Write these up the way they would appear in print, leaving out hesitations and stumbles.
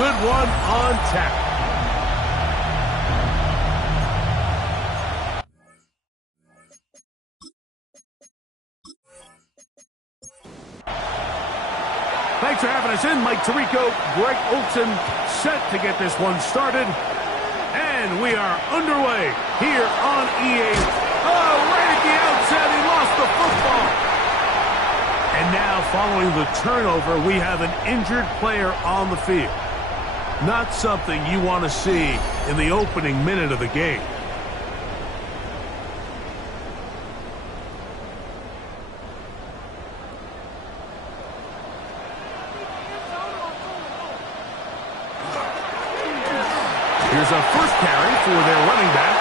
good one on tap. Thanks for having us in, Mike Tirico. Greg Olson set to get this one started. And we are underway here on EA. Oh, right at the outset, he lost the football. And now, following the turnover, we have an injured player on the field. Not something you want to see in the opening minute of the game. Here's a first carry for their running back.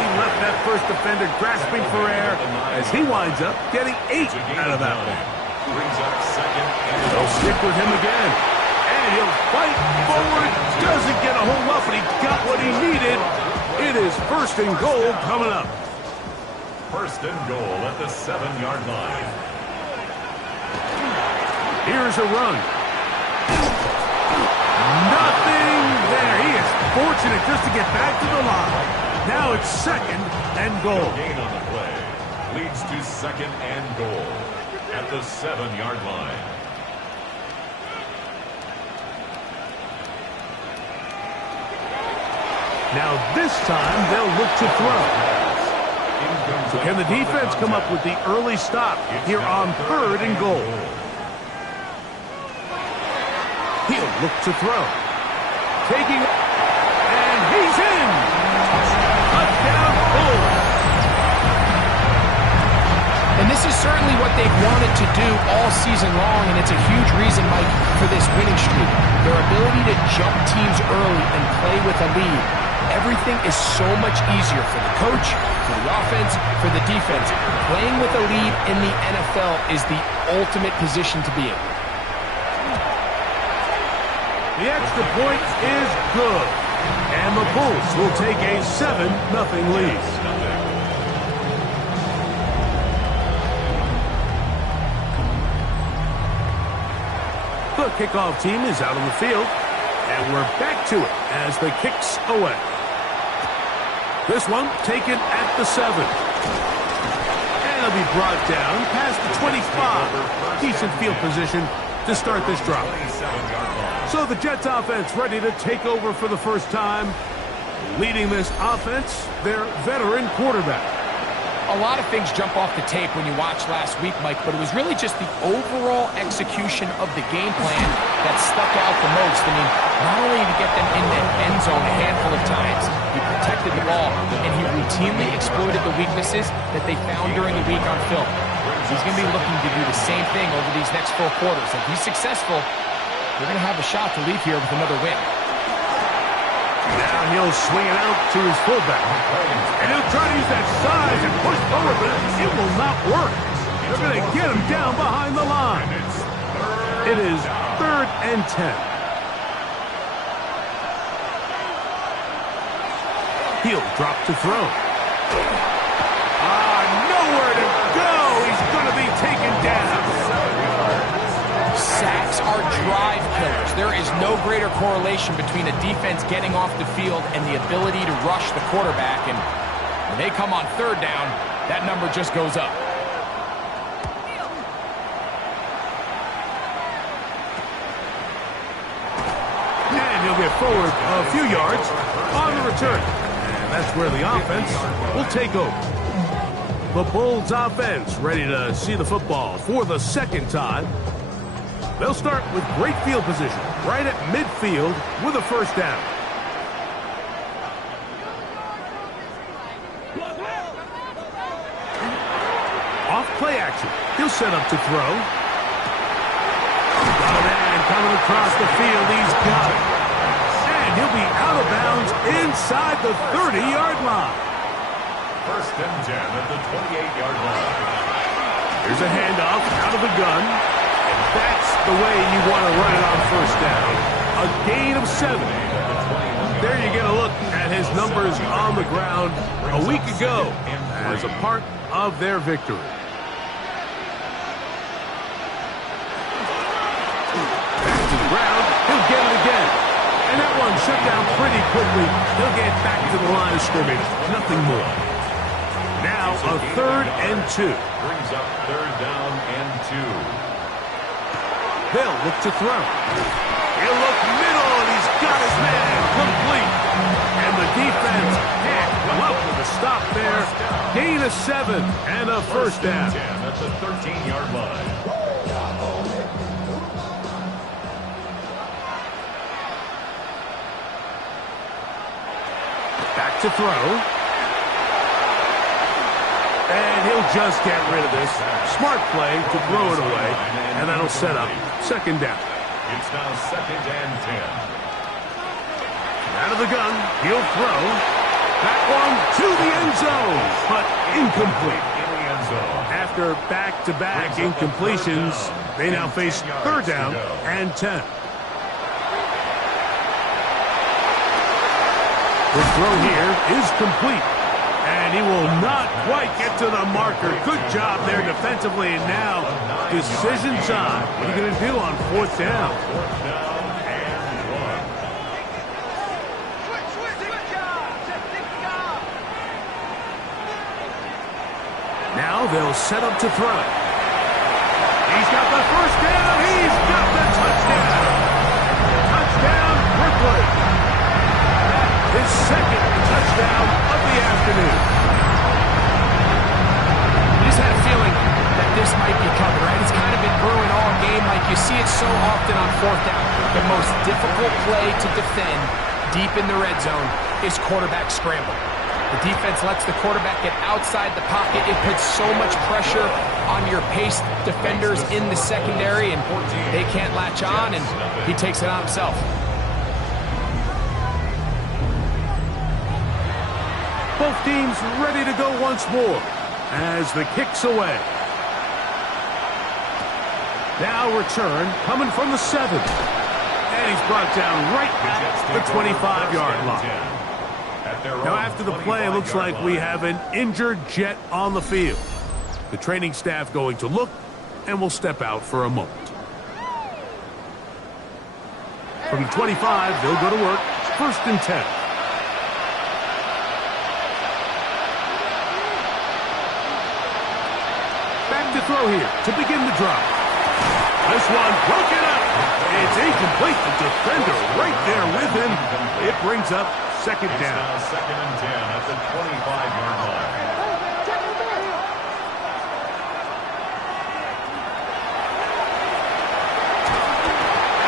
He left that first defender grasping for air as he winds up getting 8 out of that one. They'll stick with him again. And he'll fight forward. Doesn't get a hold up, but he got what he needed. It is first and goal coming up. First and goal at the 7-yard line. Here's a run. Nothing there. He is fortunate just to get back to the line. Now it's second and goal. Gain on the play leads to second and goal at the 7-yard line. Now this time they'll look to throw. So can the defense come up with the early stop here on third and goal? He'll look to throw. Taking, and he's in. Touchdown, Bulls. And this is certainly what they've wanted to do all season long, and it's a huge reason, Mike, for this winning streak. Their ability to jump teams early and play with a lead. Everything is so much easier for the coach, for the offense, for the defense. Playing with a lead in the NFL is the ultimate position to be in. The extra point is good. And the Bulls will take a 7-0 lead. The kickoff team is out on the field. And we're back to it as the kicks away. This one taken at the 7. And it'll be brought down past the 25. Decent field position to start this drive. So the Jets offense ready to take over for the first time. Leading this offense, their veteran quarterback. A lot of things jump off the tape when you watch last week, Mike, but it was really just the overall execution of the game plan that stuck out the most. I mean, not only did he get them in the end zone a handful of times, he protected the ball, and he routinely exploited the weaknesses that they found during the week on film. He's going to be looking to do the same thing over these next 4 quarters. If he's successful, they're going to have a shot to leave here with another win. Now he'll swing it out to his fullback. And he'll try to use that size and push forward, but it will not work. They're going to get him down behind the line. It is 3rd and 10. He'll drop to throw. Nowhere to go. He's going to be taken down. Sacks are drive killers. There is no greater correlation between a defense getting off the field and the ability to rush the quarterback. And when they come on 3rd down, that number just goes up. And he'll get forward a few yards on the return. And that's where the offense will take over. The Bulls offense ready to see the football for the 2nd time. They'll start with great field position right at midfield with a first down. Off play action. He'll set up to throw. Got a man coming across the field. He's got it. And he'll be out of bounds inside the 30-yard line. First and 10 at the 28-yard line. Here's a handoff out of the gun. And that's the way you want to run it on first down. A gain of 7. There you get a look at his numbers on the ground a week ago as a part of their victory. Back to the ground. He'll get it again. shut down pretty quickly. He'll get back to the line of scrimmage. Nothing more. Now a 3rd and 2. Brings up 3rd down and 2. They'll look to throw. He'll look middle, and he's got his man complete. And the defense can't come up with a stop there. Gain of 7 and a first down. At the 13-yard line. Back to throw. And he'll just get rid of this. Smart play to throw it away. And that'll set up 2nd down. It's now 2nd and 10. Out of the gun, he'll throw. That one to the end zone, but incomplete. In the end zone. After back-to-back incompletions, they now face 3rd down and 10. The throw here is complete, and he will not quite get to the marker. Good job there defensively, and now decision time. What are you going to do on 4th down? 4th down and 1. Now they'll set up to throw. He's got the first down. He's got the touchdown. Touchdown, Brooklyn. His 2nd touchdown of the afternoon. I just had a feeling that this might be coming, right? It's kind of been brewing all game, like you see it so often on 4th down. The most difficult play to defend deep in the red zone is quarterback scramble. The defense lets the quarterback get outside the pocket. It puts so much pressure on your paced defenders in the secondary, and they can't latch on, and he takes it on himself. Both teams ready to go once more as the kick's away. Now return coming from the 7th. And he's brought down right at the 25-yard line. Now after the play, it looks like we have an injured Jet on the field. The training staff going to look, and will step out for a moment. From the 25, they'll go to work. 1st and 10. Back to throw here to begin the drive. This one broken up. It's incomplete. The defender right there with him. It brings up 2nd down. Now 2nd and 10 at the 25-yard line.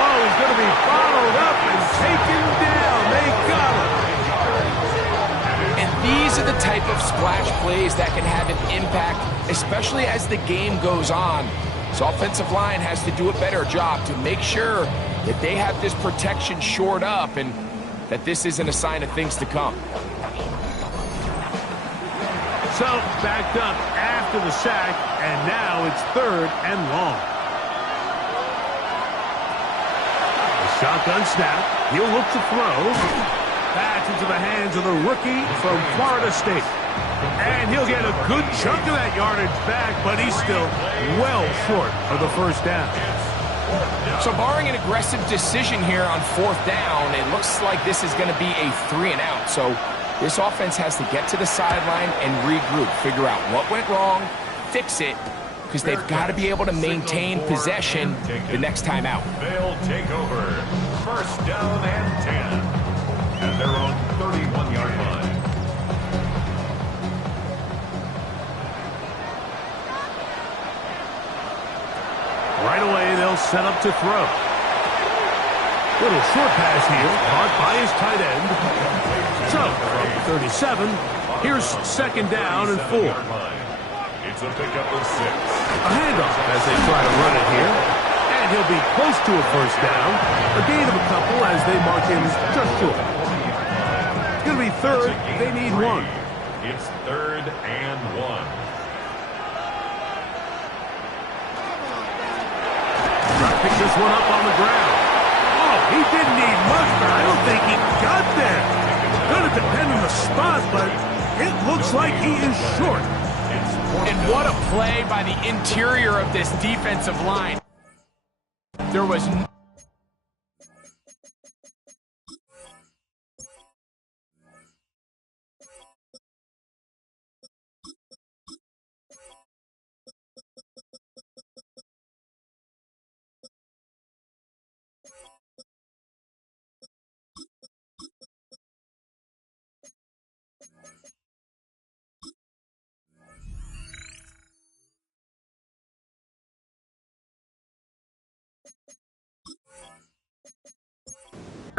Oh, he's going to be followed up and taken down. They got him. And these are the type of splash plays that can have an impact, especially as the game goes on. So offensive line has to do a better job to make sure that they have this protection shored up and that this isn't a sign of things to come. So backed up after the sack, and now it's 3rd and long. A shotgun snap. He'll look to throw. Pass into the hands of the rookie from Florida State. And he'll get a good chunk of that yardage back, but he's still well short of the 1st down. So barring an aggressive decision here on 4th down, it looks like this is going to be a 3 and out. So this offense has to get to the sideline and regroup, figure out what went wrong, fix it, because they've got to be able to maintain possession the next time out. They'll take over. 1st down and 10 at their own 31-yard line. Right away, they'll set up to throw. Little short pass here, caught by his tight end. So, from the 37, here's 2nd down and 4. It's a pickup of 6. A handoff as they try to run it here. And he'll be close to a 1st down. A gain of a couple as they mark him just short. It's going to be 3rd. They need 1. It's 3rd and 1. Pick this one up on the ground. Oh, he didn't need much, but I don't think he got there. Going to depend on the spot, but it looks like he is short. And what a play by the interior of this defensive line. There was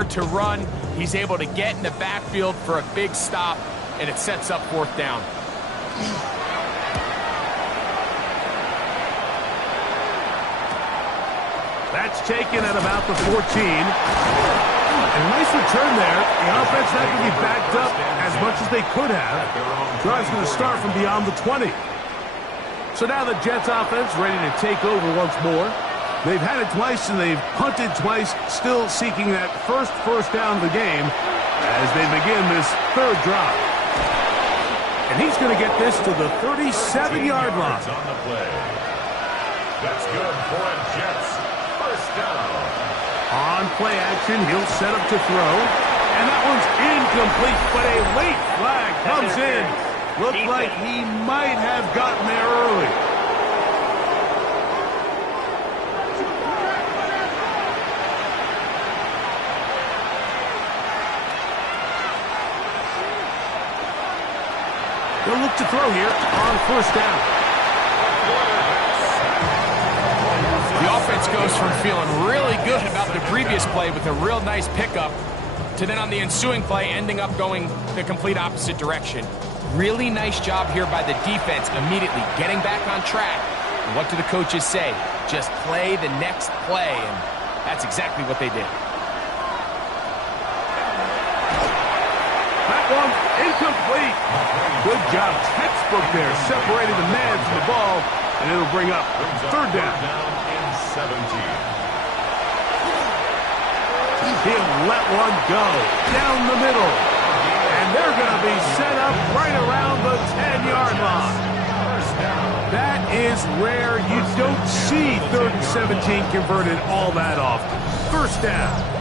to run. He's able to get in the backfield for a big stop, and it sets up 4th down. That's taken at about the 14. And nice return there. The offense not going to be backed up as much as they could have. Drive's going to start from beyond the 20. So now the Jets offense ready to take over once more. They've had it twice and they've punted twice, still seeking that first down of the game as they begin this 3rd drive. And he's going to get this to the 37-yard line. On the play. That's good for a Jets 1st down. On play action, he'll set up to throw. And that one's incomplete, but a late flag comes in. Looked like he might have gotten there early. They'll look to throw here on 1st down. The offense goes from feeling really good about the previous play with a real nice pickup to then on the ensuing play ending up going the complete opposite direction. Really nice job here by the defense immediately getting back on track. And what do the coaches say? Just play the next play, and that's exactly what they did. That one incomplete. Good job. Textbook there, separating the man from the ball, and it'll bring up 3rd down. And 17. He'll let one go down the middle. And they're going to be set up right around the 10-yard line. That is rare. You don't see 3rd and 17 converted all that often. 1st down.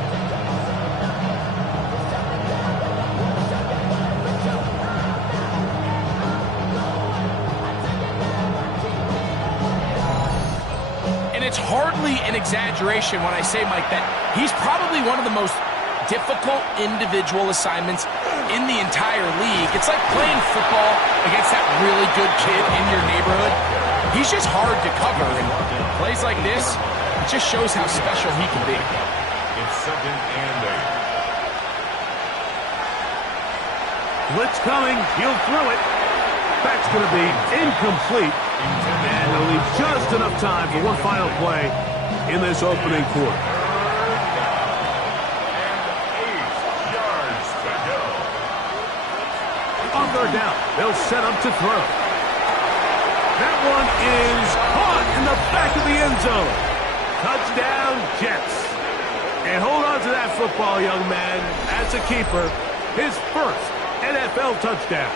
It's hardly an exaggeration when I say, Mike, that he's probably one of the most difficult individual assignments in the entire league. It's like playing football against that really good kid in your neighborhood. He's just hard to cover, and plays like this, it just shows how special he can be. It's 2nd and 8. Blitz coming. He'll throw it. That's going to be incomplete. And they'll leave just enough time for one final play in this opening quarter. 8 yards to go. On 3rd down, they'll set up to throw. That one is caught in the back of the end zone. Touchdown, Jets. And hold on to that football, young man. That's a keeper. His 1st NFL touchdown.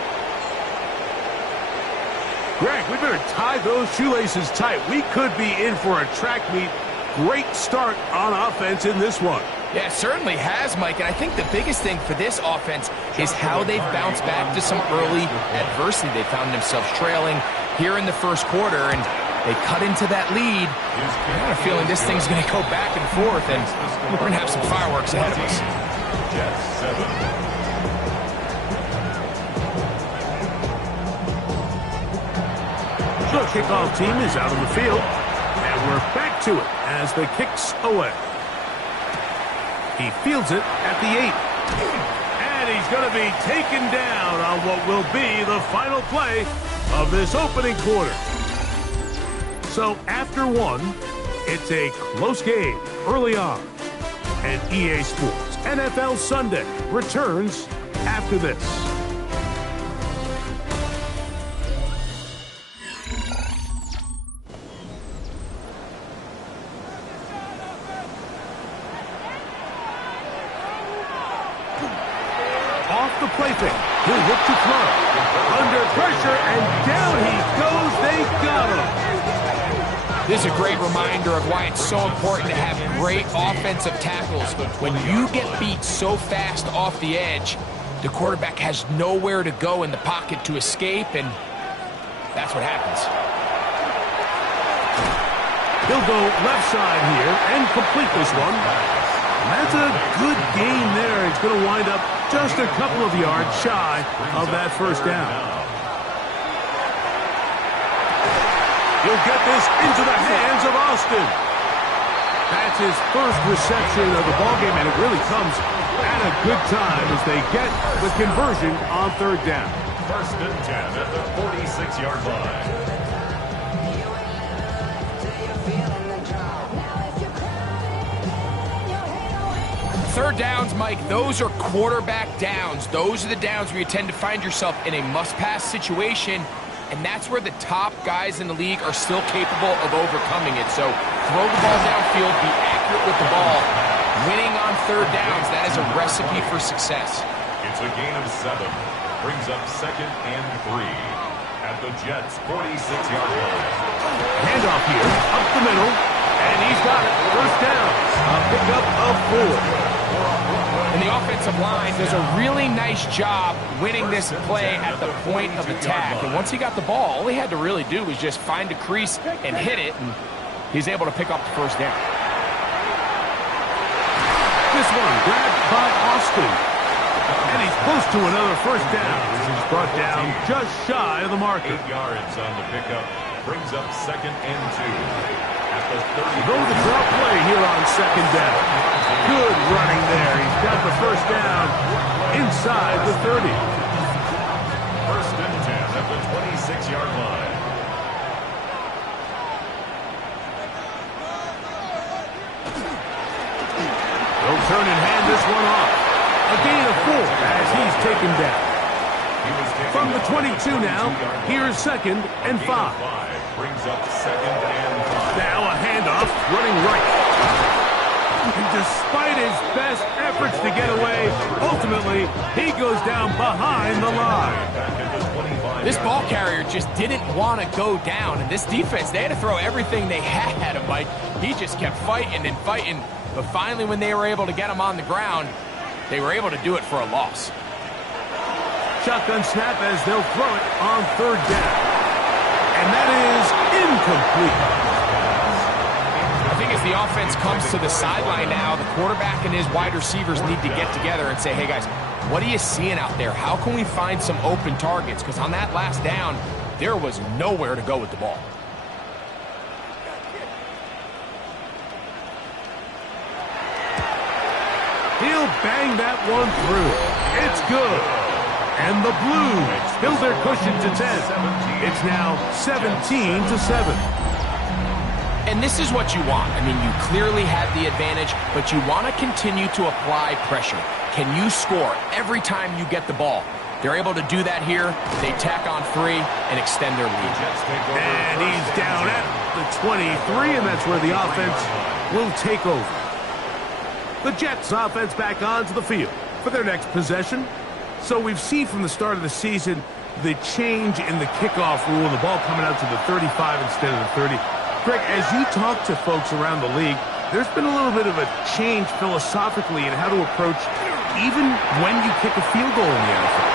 Greg, we better tie those shoelaces tight. We could be in for a track meet. Great start on offense in this one. Yeah, it certainly has, Mike, and I think the biggest thing for this offense is how they've bounced back to some early adversity. They found themselves trailing here in the 1st quarter, and they cut into that lead. I got a feeling this thing's going to go back and forth, and we're going to have some fireworks ahead of us. Jets 7. The kickoff team is out on the field, and we're back to it as the kicks away. He fields it at the 8. And he's going to be taken down on what will be the final play of this opening quarter. So after 1, it's a close game early on. And EA Sports NFL Sunday returns after this. The play fake. He'll look to throw. Under pressure, and down he goes. They got him. This is a great reminder of why it's so important to have great offensive tackles. When you get beat so fast off the edge, the quarterback has nowhere to go in the pocket to escape, and that's what happens. He'll go left side here and complete this one. That's a good gain there. It's going to wind up just a couple of yards shy of that 1st down. He'll get this into the hands of Austin. That's his first reception of the ballgame, and it really comes at a good time as they get the conversion on third down. First and 10 at the 46-yard line. Third downs, Mike, those are quarterback downs. Those are the downs where you tend to find yourself in a must-pass situation, and that's where the top guys in the league are still capable of overcoming it. So throw the ball downfield, be accurate with the ball. Winning on third downs, that is a recipe for success. It's a gain of 7. Brings up second and 3 at the Jets' 46-yard line. Handoff here, up the middle, and he's got it. First down, a pickup of 4. And the offensive line does a really nice job winning this play at the point of attack. And once he got the ball, all he had to really do was just find a crease and hit it, and he's able to pick up the first down. This one grabbed by Austin. And he's close to another first down. This is brought down just shy of the marker. 8 yards on the pickup. Brings up second and 2. Go the drop play here on second down. Good running there. He's got the first down inside the 30. First and 10 at the 26-yard line. They'll turn and hand this one off. A gain of 4 as he's taken down. From the 22 now, here's second and 5. Brings up second and 5. Now a handoff, running right. And despite his best efforts to get away, ultimately, he goes down behind the line. This ball carrier just didn't want to go down, and this defense, they had to throw everything they had at him, Mike. He just kept fighting and fighting, but finally when they were able to get him on the ground, they were able to do it for a loss. Shotgun snap as they'll throw it on third down. And that is incomplete. I think as the offense comes to the sideline now, the quarterback and his wide receivers need to get together and say, hey guys, what are you seeing out there? How can we find some open targets? Because on that last down, there was nowhere to go with the ball. He'll bang that one through. It's good. And the Blues build their cushion to 10. It's now 17-7. And this is what you want. I mean, you clearly had the advantage, but you want to continue to apply pressure. Can you score every time you get the ball? They're able to do that here. They tack on 3 and extend their lead. And he's down at the 23, and that's where the offense will take over. The Jets offense back onto the field for their next possession. So we've seen from the start of the season the change in the kickoff rule, the ball coming out to the 35 instead of the 30. Greg, as you talk to folks around the league, there's been a little bit of a change philosophically in how to approach even when you kick a field goal in the NFL.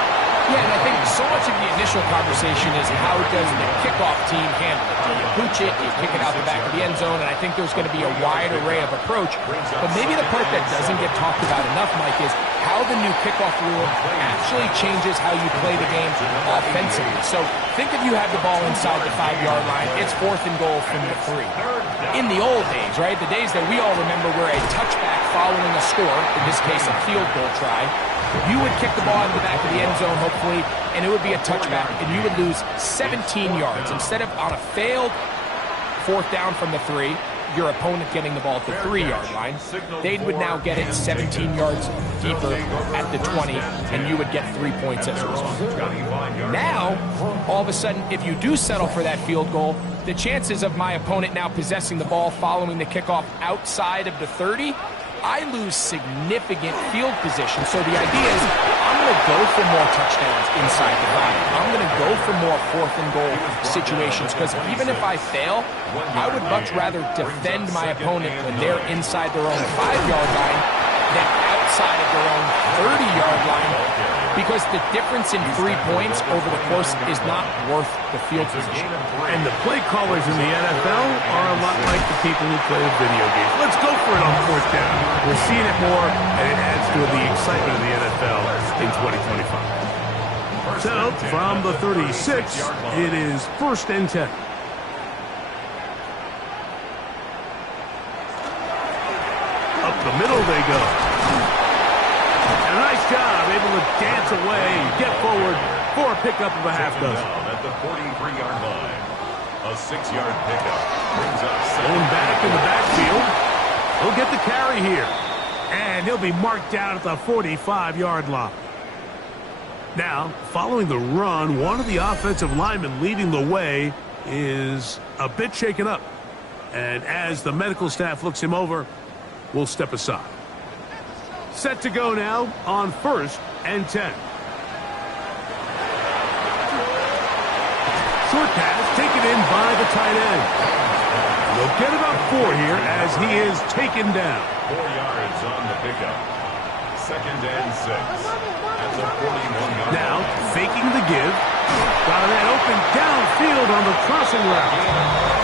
Yeah, and I think so much of the initial conversation is how does the kickoff team handle it? Do you pooch it? Do you kick it out the back of the end zone? And I think there's going to be a wide array of approach. But maybe the part that doesn't get talked about enough, Mike, is how the new kickoff rule actually changes how you play the game offensively. So think if you had the ball inside the 5-yard line, it's 4th and goal from the 3. In the old days, right, the days that we all remember were a touchback following a score, in this case a field goal try, you would kick the ball in the back of the end zone, hopefully, and it would be a touchback, and you would lose 17 yards. Instead of on a failed 4th down from the 3, your opponent getting the ball at the 3-yard line, they would now get it 17 yards deeper at the 20, and you would get 3 points as a result. Now, all of a sudden, if you do settle for that field goal, the chances of my opponent now possessing the ball following the kickoff outside of the 30, I lose significant field position. So the idea is I'm going to go for more touchdowns inside the 5. I'm going to go for more 4th and goal situations, because even if I fail, I would much rather defend my opponent when they're inside their own 5-yard line than outside of their own 30-yard line, because the difference in 3 points over the course is not worth the field position. And the play callers in the NFL are a lot like the people who play the video games. Let's go for it on 4th down. We're seeing it more, and it adds to the excitement of the NFL in 2025. So, from the 36, it is 1st and 10. the middle they go. And a nice job, able to dance away, get forward for a pickup of a half dozen. At the 43-yard line, a 6-yard pickup brings up Going back in the backfield. He'll get the carry here. And he'll be marked down at the 45-yard line. Now, following the run, one of the offensive linemen leading the way is a bit shaken up. And as the medical staff looks him over, we'll step aside. Set to go now on 1st and 10. Short pass taken in by the tight end. They'll get about 4 here as he is taken down. 4 yards on the pickup. 2nd and 6. At the 41-yard line. Now, faking the give. Got a man open downfield on the crossing route.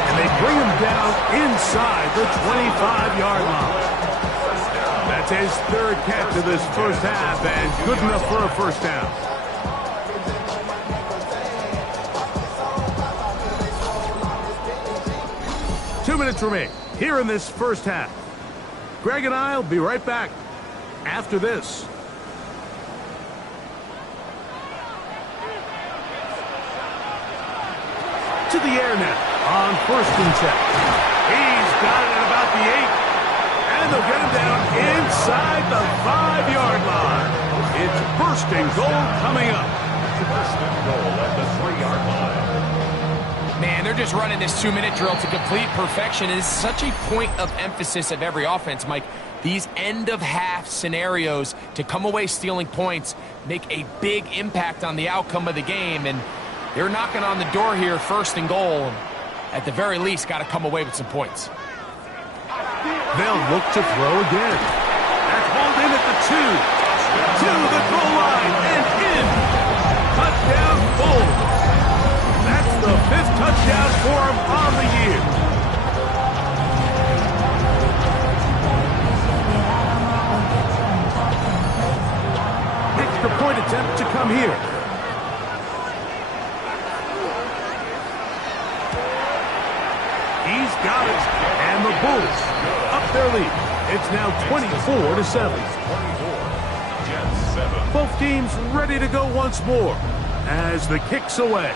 And they bring him down inside the 25-yard line. That's his 3rd catch of this first half and good enough for a first down. Two minutes remain here in this first half. Greg and I will be right back after this. To the air now on 1st and 10. He's got it at about the 8. And they'll get him down inside the 5-yard line. It's 1st and goal coming up. 1st and goal at the 3-yard line. Man, they're just running this 2-minute drill to complete perfection. It is such a point of emphasis of every offense, Mike. These end-of-half scenarios to come away stealing points make a big impact on the outcome of the game. And they're knocking on the door here, 1st and goal. At the very least, got to come away with some points. They'll look to throw again. That's hauled in at the 2. To the goal line and in. Touchdown, Bulls. That's the 5th touchdown for him on the year. Extra point attempt to come here. He's got it. And the Bulls up their lead. It's now 24-7. Both teams ready to go once more as the kick's away.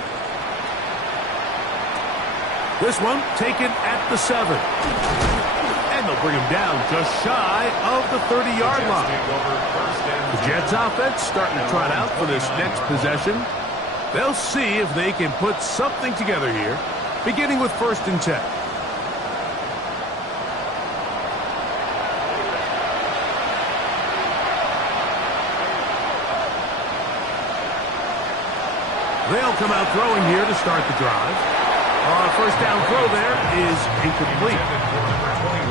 This one taken at the 7. And they'll bring him down just shy of the 30-yard line. The Jets offense starting to trot out for this next possession. They'll see if they can put something together here, beginning with 1st and 10. They'll come out throwing here to start the drive. First down throw there is incomplete.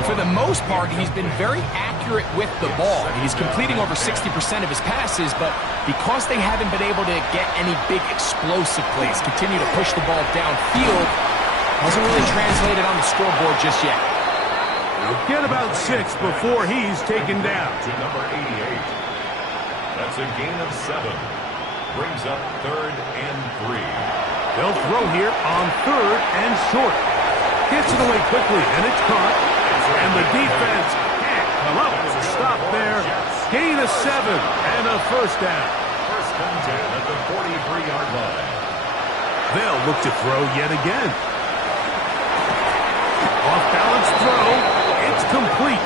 For the most part, he's been very accurate with the ball. He's completing over 60% of his passes, but because they haven't been able to get any big explosive plays, continue to push the ball downfield, hasn't really translated on the scoreboard just yet. He'll get about 6 before he's taken down. To number 88. That's a gain of 7. Brings up 3rd and 3. They'll throw here on 3rd and short. Gets it away quickly, and it's caught. And the defense can't come up with a stop there. Gain of 7 and a first down. 1st and 10 at the 43-yard line. They'll look to throw yet again. Off-balance throw. It's complete.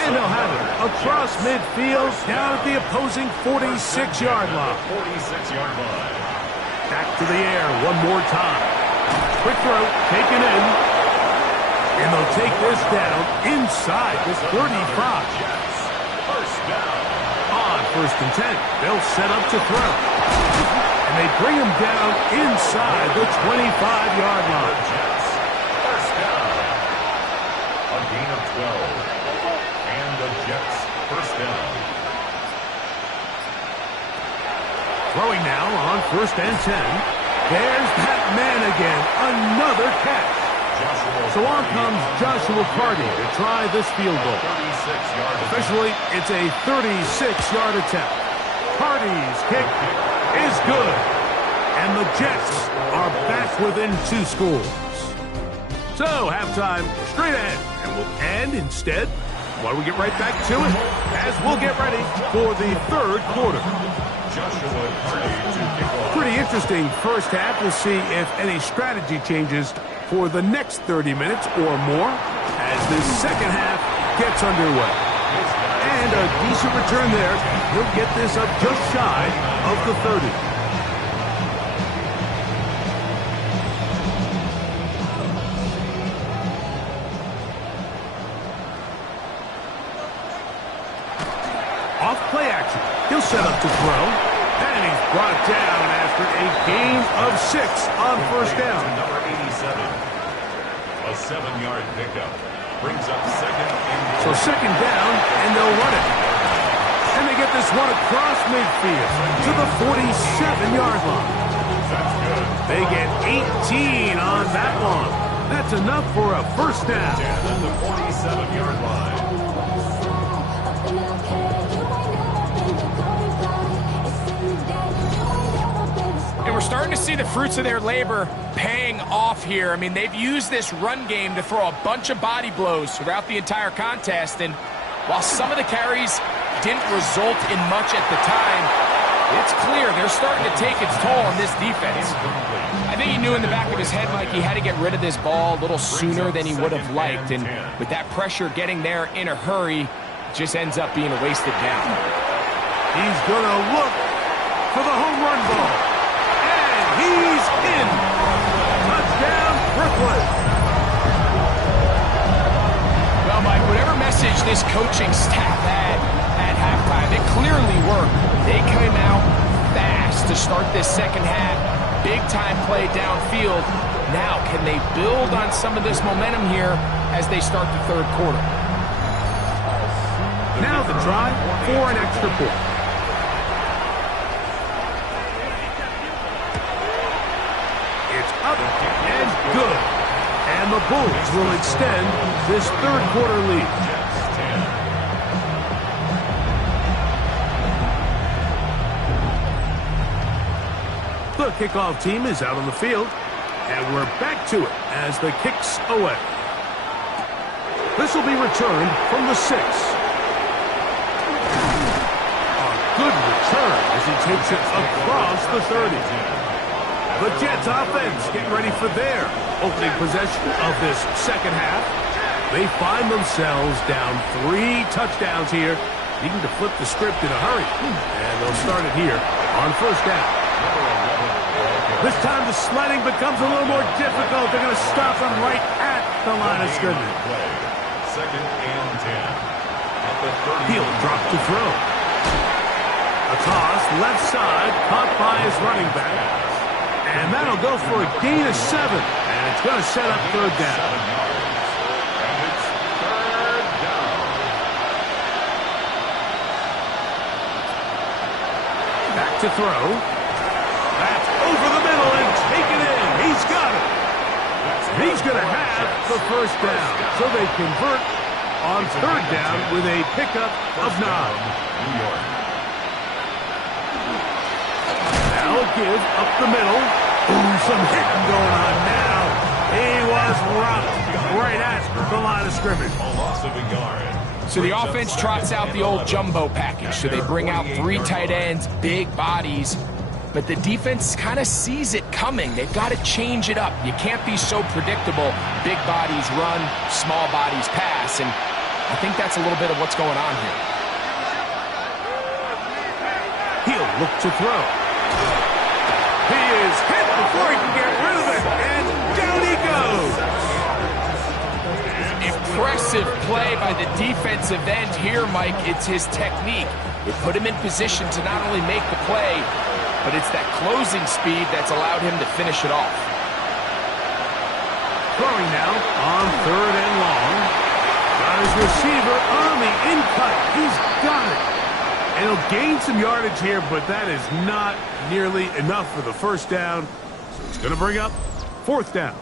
And they'll have it across midfield down at the opposing 46-yard line. 46-yard line. Back to the air one more time. Quick throw, taken in. And they'll take this down inside this 35. First down. On 1st and 10, they'll set up to throw. And they bring him down inside the 25-yard line. First down. A gain of 12. And the Jets first down. Throwing now on 1st and 10. There's that man again. Another catch. So on comes Joshua Carty to try this field goal. Officially, it's a 36-yard attempt. Carty's kick is good. And the Jets are back within 2 scores. So halftime straight ahead. And we'll end instead Why don't we get right back to it as we'll get ready for the third quarter. Joshua Hardy to kick off. Pretty interesting first half. We'll see if any strategy changes for the next 30 minutes or more as this second half gets underway. And a decent return there. He'll get this up just shy of the 30. Off play action. He'll set up to throw. And he's brought down after a gain of 6 on first down. Number 87. A 7-yard pickup. Brings up second and So second down, and they'll run it. And they get this one across midfield to the 47-yard line. that's good. They get 18 on that one. That's enough for a first down. 10 at the 47-yard line. And we're starting to see the fruits of their labor paying off here. I mean, they've used this run game to throw a bunch of body blows throughout the entire contest. And while some of the carries didn't result in much at the time, it's clear they're starting to take its toll on this defense. I think he knew in the back of his head, Mike, he had to get rid of this ball a little sooner than he would have liked. And with that pressure getting there in a hurry, it just ends up being a wasted down. He's going to look for the home run ball. And he's in. Touchdown, Brooklyn. Well, Mike, whatever message this coaching staff had at halftime, it clearly worked. They came out fast to start this second half. Big-time play downfield. Now, can they build on some of this momentum here as they start the third quarter? Now the try for an extra point. It's up and good. And the Bulls will extend this third quarter lead. Jets 10. The kickoff team is out on the field, and we're back to it as the kicks away. This will be returned from the 6. A good return as he takes it across the 30. The Jets offense getting ready for their opening possession of this second half. They find themselves down 3 touchdowns here, needing to flip the script in a hurry. And they'll start it here on first down. This time the sledding becomes a little more difficult. They're going to stop him right at the line of scrimmage. Second and 10. At the 30. He'll drop to throw. A toss, left side, caught by his running back. And that'll go for a gain of 7. And it's going to set up third down. 7 yards. And it's third down. Back to throw. That's over the middle and taken in. He's got it. He's going to have the first down. So they convert on third down with a pickup of 9. New York. Now give up the middle. Ooh, some hitting going on now. He was rocked right at the line of scrimmage. A loss of a yard. So the offense trots out the old jumbo package. So they bring out 3 tight ends, big bodies. But the defense kind of sees it coming. They've got to change it up. You can't be so predictable. Big bodies run, small bodies pass. And I think that's a little bit of what's going on here. He'll look to throw. He is hit before he can get rid of it. And down he goes. Impressive play by the defensive end here, Mike. It's his technique. It put him in position to not only make the play, but it's that closing speed that's allowed him to finish it off. Throwing now on third and long. Got his receiver on the in-cut. He's got it. And he'll gain some yardage here, but that is not nearly enough for the first down. So it's going to bring up fourth down.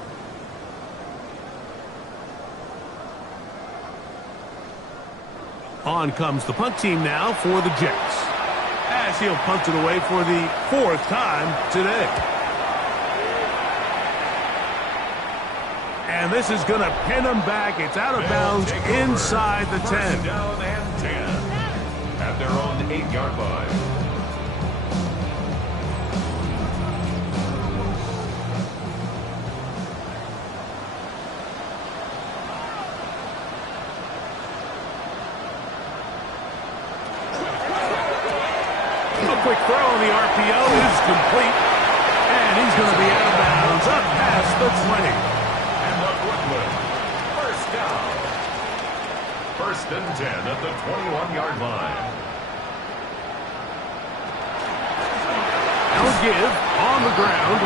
On comes the punt team now for the Jets, as he'll punt it away for the 4th time today. And this is going to pin them back. It's out of bounds inside the 10. First down and 10 at their own 8-yard line. A quick throw on the RPO is complete. And he's going to be out of bounds up past the 20. And the Brooklyn first down. First and 10 at the 21-yard line. Now give on the ground,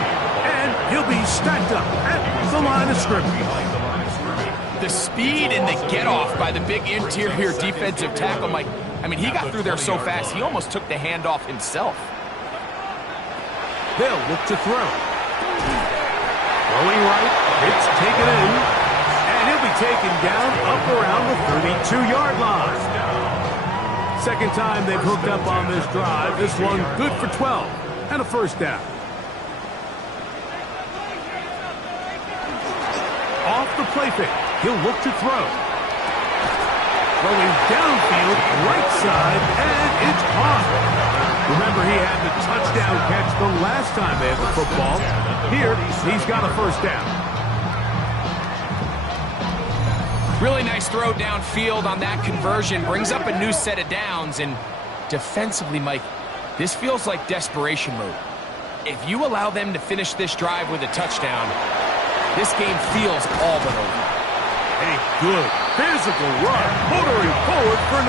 and he'll be stacked up at the line of scrimmage. Behind the line of scrimmage. The speed and the get-off by the big interior defensive tackle, Mike. I mean, he got through there so fast, he almost took the handoff himself. They'll look to throw. Throwing right, it's taken in, and he'll be taken down up around the 32-yard line. Second time they've hooked up on this drive. This one good for 12 and a first down. Off the play fake, he'll look to throw. Throwing downfield, right side, and it's caught. Remember, he had the touchdown catch the last time they had the football. Here, he's got a first down. Really nice throw downfield on that conversion. Brings up a new set of downs. And defensively, Mike, this feels like desperation mode. If you allow them to finish this drive with a touchdown, this game feels all but over. A good physical run, motoring forward for 9.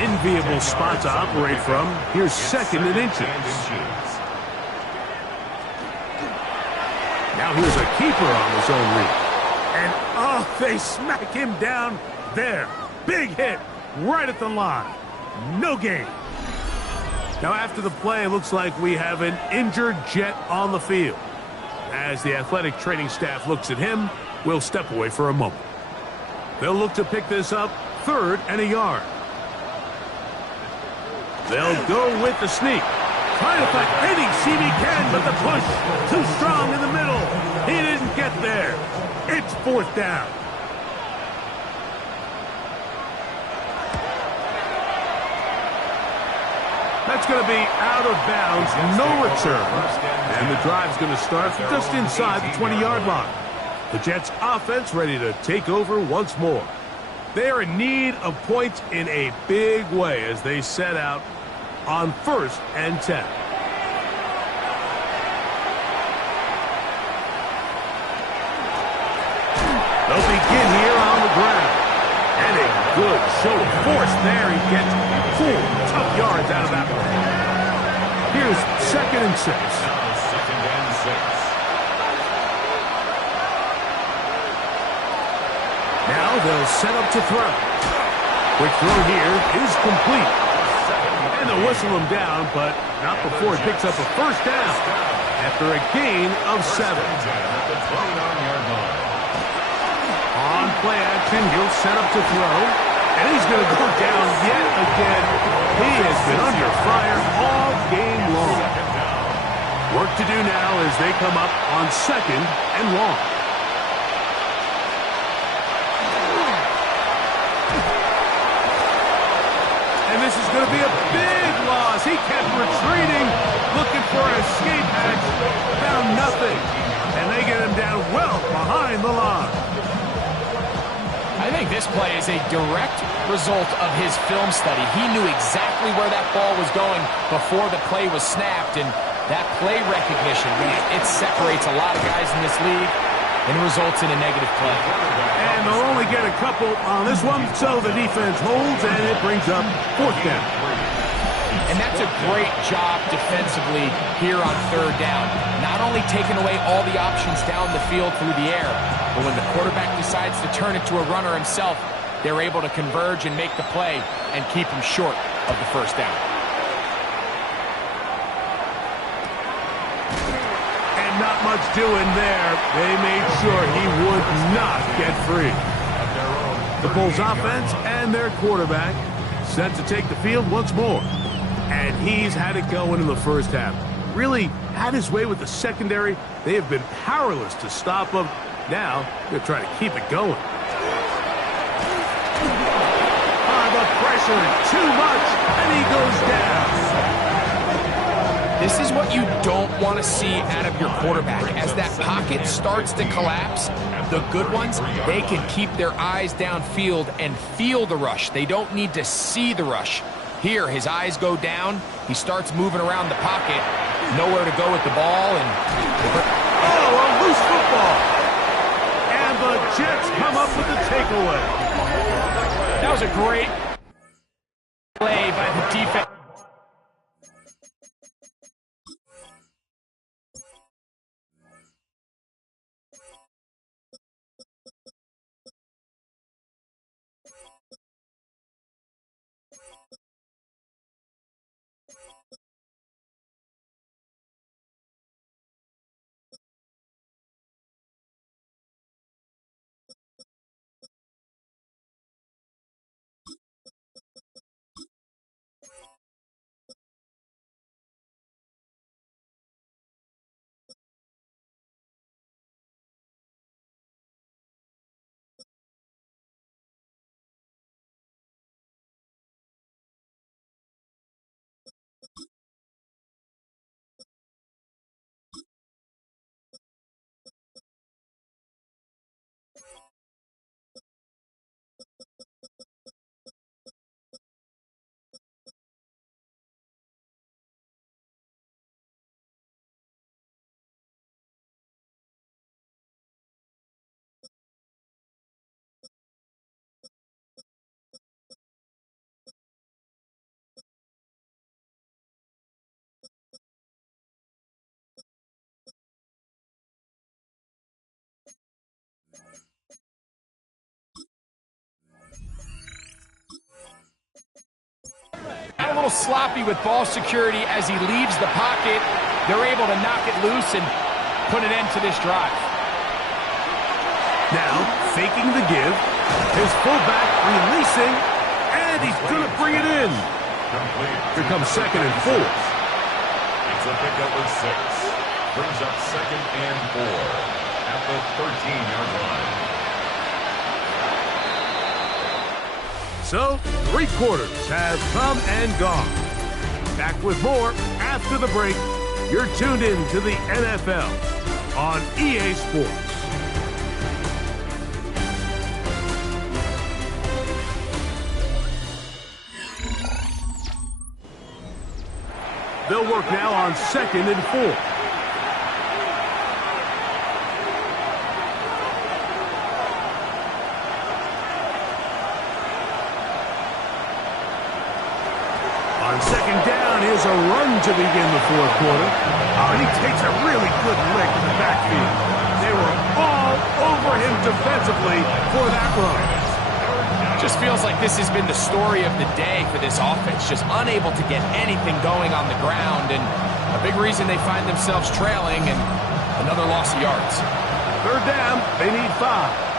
Enviable spot to operate from. Here's second and inches. Now here's a keeper on his own read. And oh, they smack him down there. Big hit right at the line. No gain. Now after the play, it looks like we have an injured Jet on the field. As the athletic training staff looks at him, we'll step away for a moment. They'll look to pick this up, 3rd and a yard. They'll go with the sneak. Trying to find any seam he can, but the push too strong in the middle. He didn't get there. It's 4th down. That's going to be out of bounds, no return. And the drive's going to start just inside the 20-yard line. The Jets offense ready to take over once more. They are in need of points in a big way as they set out on 1st and 10. They'll begin here on the ground. And a good show of force there. He gets 4 tough yards out of that one. Here's 2nd and 6. Now 2nd and 6. Now they'll set up to throw. Quick throw here is complete. And they'll whistle him down, but not before he picks up a first down after a gain of 7. On play action, he'll set up to throw. And he's going to go down yet again. He has been under fire all game long. Work to do now as they come up on 2nd and long. And this is going to be a big loss. He kept retreating, looking for an escape hatch, found nothing. And they get him down well behind the line. I think this play is a direct result of his film study. He knew exactly where that ball was going before the play was snapped, and that play recognition, man, it separates a lot of guys in this league and results in a negative play. And they'll only get a couple on this one, so the defense holds, and it brings up 4th down. And that's a great job defensively here on 3rd down. Not only taking away all the options down the field through the air, but when the quarterback decides to turn it to a runner himself, they're able to converge and make the play and keep him short of the first down. And not much doing there. They made sure he would not get free. The Bulls offense and their quarterback set to take the field once more. And he's had it going in the first half. really had his way with the secondary. They have been powerless to stop him. Now, they're trying to keep it going. The pressure, too much, and he goes down. This is what you don't want to see out of your quarterback. As that pocket starts to collapse, the good ones, they can keep their eyes downfield and feel the rush. They don't need to see the rush. Here, his eyes go down. He starts moving around the pocket. Nowhere to go with the ball. And oh, a loose football. And the Jets come up with the takeaway. That was a great play by the defense. A little sloppy with ball security as he leaves the pocket. They're able to knock it loose and put an end to this drive. Now, faking the give. His fullback releasing, and he's going to bring it in. Here comes 2nd and 4. It's a pickup of 6. Brings up 2nd and 4 at the 13-yard line. So, 3 quarters have come and gone. Back with more after the break. You're tuned in to the NFL on EA Sports. They'll work now on 2nd and 4. On 2nd down, here's a run to begin the 4th quarter. Oh, and he takes a really good lick in the backfield. They were all over him defensively for that run. Just feels like this has been the story of the day for this offense. Just unable to get anything going on the ground, and a big reason they find themselves trailing and another loss of yards. 3rd down, they need 5.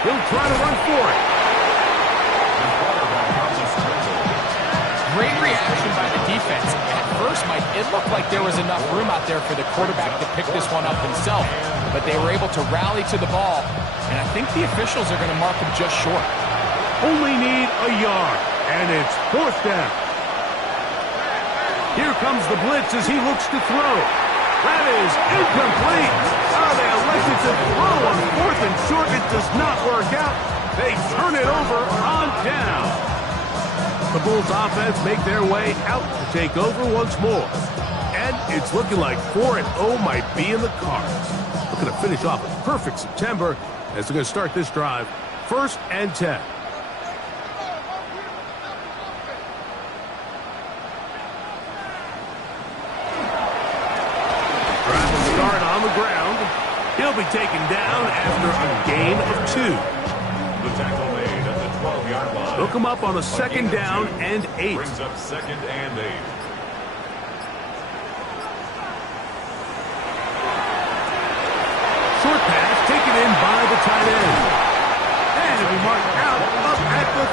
He'll try to run for it. Great reaction by the defense. At first, Mike, it looked like there was enough room out there for the quarterback to pick this one up himself, but they were able to rally to the ball, and I think the officials are going to mark him just short. Only need a yard, and it's 4th down. Here comes the blitz as he looks to throw. That is incomplete. Oh, they elected to throw on 4th and short. It does not work out. They turn it over on down. The Bulls offense make their way out to take over once more. And it's looking like 4-0 might be in the cards. Looking to finish off a perfect September as they're going to start this drive. 1st and 10. Drive will start on the ground. He'll be taken down after a gain of 2. The tackle made at the 12-yard line. They'll come up on a 2nd down and 8. Brings up 2nd and 8. Short pass taken in by the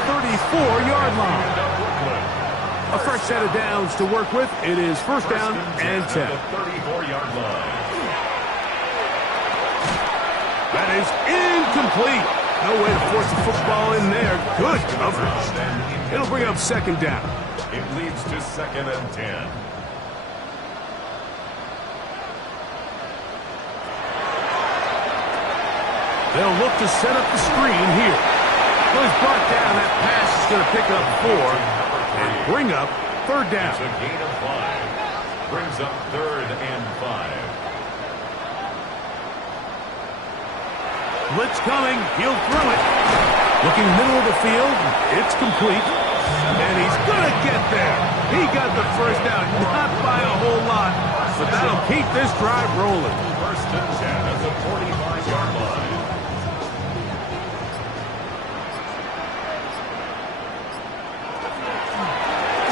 34-yard line. A fresh set of downs to work with. It is first down and 10. 34-yard line. That is incomplete. No way to force the football in there. Good coverage. It'll bring up second down. It leads to second and 10. They'll look to set up the screen here. Well, he's brought down. That pass is going to pick up 4 and bring up third down. It's a gain of 5. Brings up third and 5. Blitz coming. He'll throw it. Looking middle of the field. It's complete. And he's going to get there. He got the first down. Not by a whole lot. But that'll keep this drive rolling. First and 10 at the 45-yard line.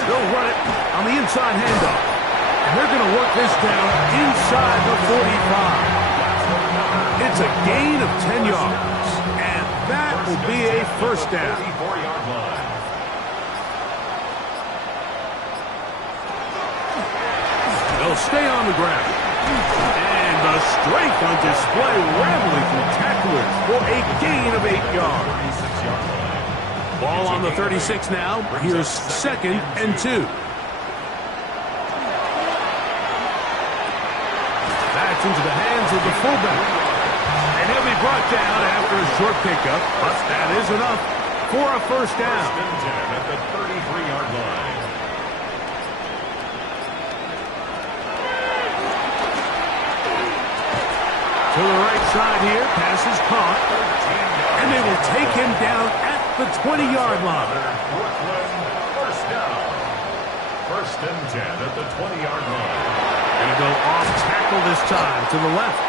They'll run it on the inside handoff. And they're going to work this down inside the 45. It's a gain of 10 yards. And that will be a first down. 44-yard line. They'll stay on the ground. And the strength on display, rambling through tacklers for a gain of 8 yards. 36-yard line. Ball on the 36 now. Here's second and 2. That's into the hands of the fullback. And he'll be brought down after a short pickup. But that is enough for a first down. First and 10 at the 33-yard line. To the right side here. Pass is caught. And they will take him down at the 20-yard line. Brooklyn, first down. First and 10 at the 20-yard line. Going to go off tackle this time to the left.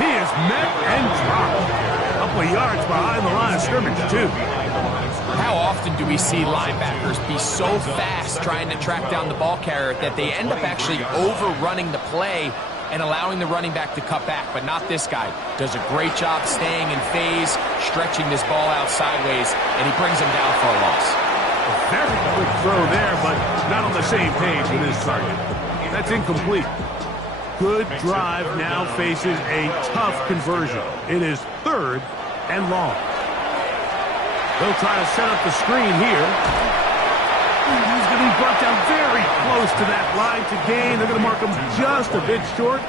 He is met and dropped. A couple of yards behind the line of scrimmage, too. How often do we see linebackers be so fast trying to track down the ball carrier that they end up actually overrunning the play and allowing the running back to cut back? But not this guy. Does a great job staying in phase, stretching this ball out sideways, and he brings him down for a loss. A very quick throw there, but not on the same page with his target. That's incomplete. Good drive now faces a tough conversion. It is third and long. They'll try to set up the screen here. He's going to be brought down very close to that line to gain. They're going to mark him just a bit short.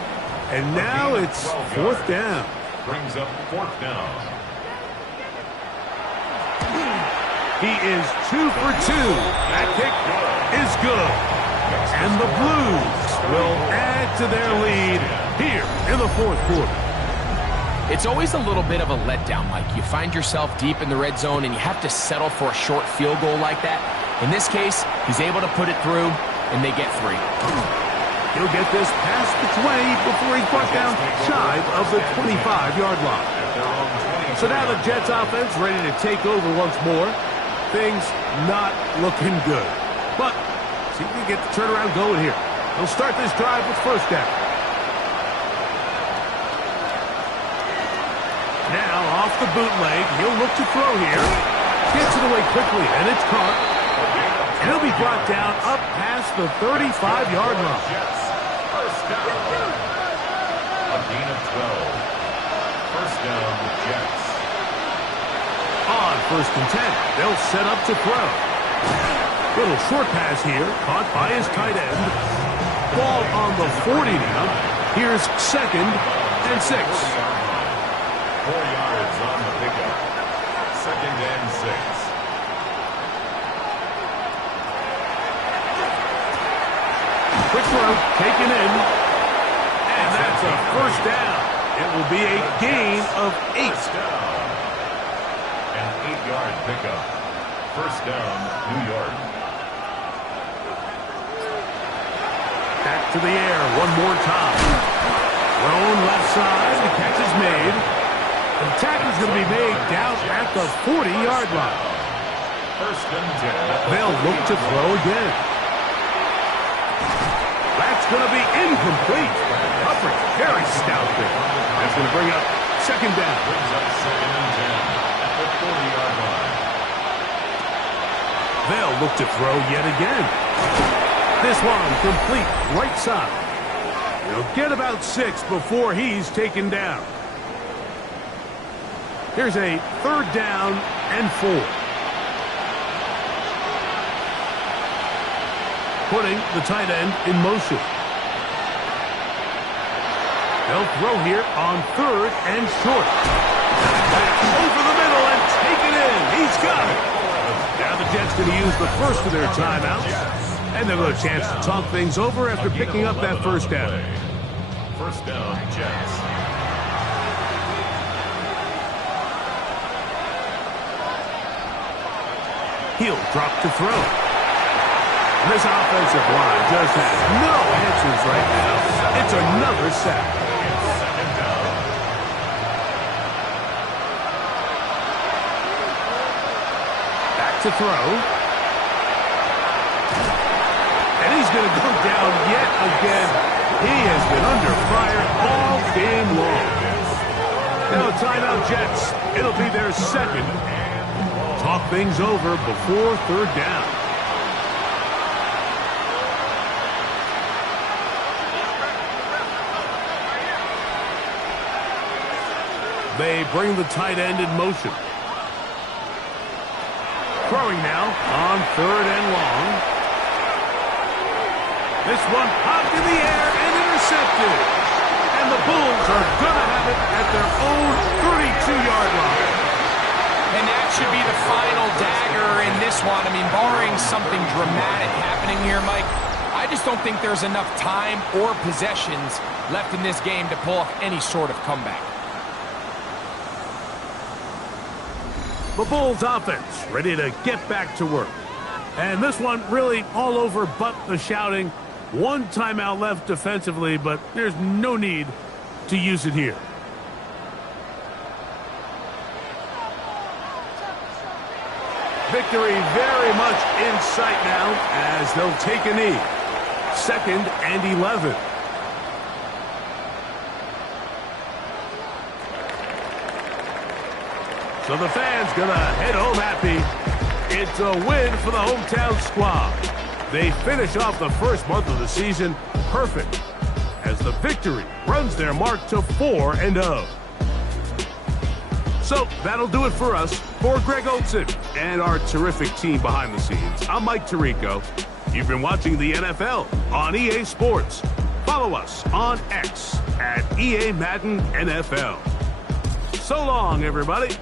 And now it's fourth down. Brings up fourth down. He is 2 for 2. That kick is good. And the Blues will add to their lead here in the fourth quarter. It's always a little bit of a letdown, Mike. You find yourself deep in the red zone and you have to settle for a short field goal like that. In this case, he's able to put it through, and they get 3. He'll get this past the 20 before he's brought down shy of the 25-yard line. So now the Jets offense ready to take over once more. Things not looking good. But see if we can get the turnaround going here. They'll start this drive with first down. Now off the bootleg, he'll look to throw here. Gets it away quickly, and it's caught. And he'll be brought down up past the 35-yard line. First down. A gain of 12. First down, the Jets. On first and 10, they'll set up to throw. Little short pass here, caught by his tight end. Ball on the 40 now. Here's second and 6. 4 yards on the pickup. Second and 6. Quick throw, taken in. And that's a first down. It will be a gain of 8. First down. An 8-yard pickup. First down, New York. Back to the air one more time. Thrown left side. The catch is made. And the tackle's going to be made down at the 40-yard line. First and 10. They'll look to throw again. That's going to be incomplete. Hubbard, very stout there. That's going to bring up second down. Brings up second and 10 at the 40-yard line. look to throw yet again. This one complete right side. He'll get about 6 before he's taken down. Here's a 3rd down and 4. Putting the tight end in motion. They'll throw here on 3rd and short. Back over the middle and take it in. He's got it. Now the Jets going to use the first of their timeouts. And they'll have a chance to talk things over after picking up that first down. First down, Jets. He'll drop to throw. This offensive line just has no answers right now. It's another sack. Second down. Back to throw. And he's going to go down yet again. He has been under fire all game long. Now a timeout, Jets. It'll be their second. Talk things over before 3rd down. They bring the tight end in motion. Throwing now on 3rd and long. This one popped in the air and intercepted. And the Bulls are going to have it at their own 32-yard line. And that should be the final dagger in this one. I mean, barring something dramatic happening here, Mike, I just don't think there's enough time or possessions left in this game to pull off any sort of comeback. The Bulls offense ready to get back to work. And this one really all over but the shouting. One timeout left defensively, but there's no need to use it here. Victory very much in sight now as they'll take a knee. 2nd and 11. So the fans gonna head home happy. It's a win for the hometown squad. They finish off the first month of the season perfect as the victory runs their mark to 4-0. So that'll do it for us. For Greg Olsen and our terrific team behind the scenes, I'm Mike Tirico. You've been watching the NFL on EA Sports. Follow us on X at EA Madden NFL. So long, everybody.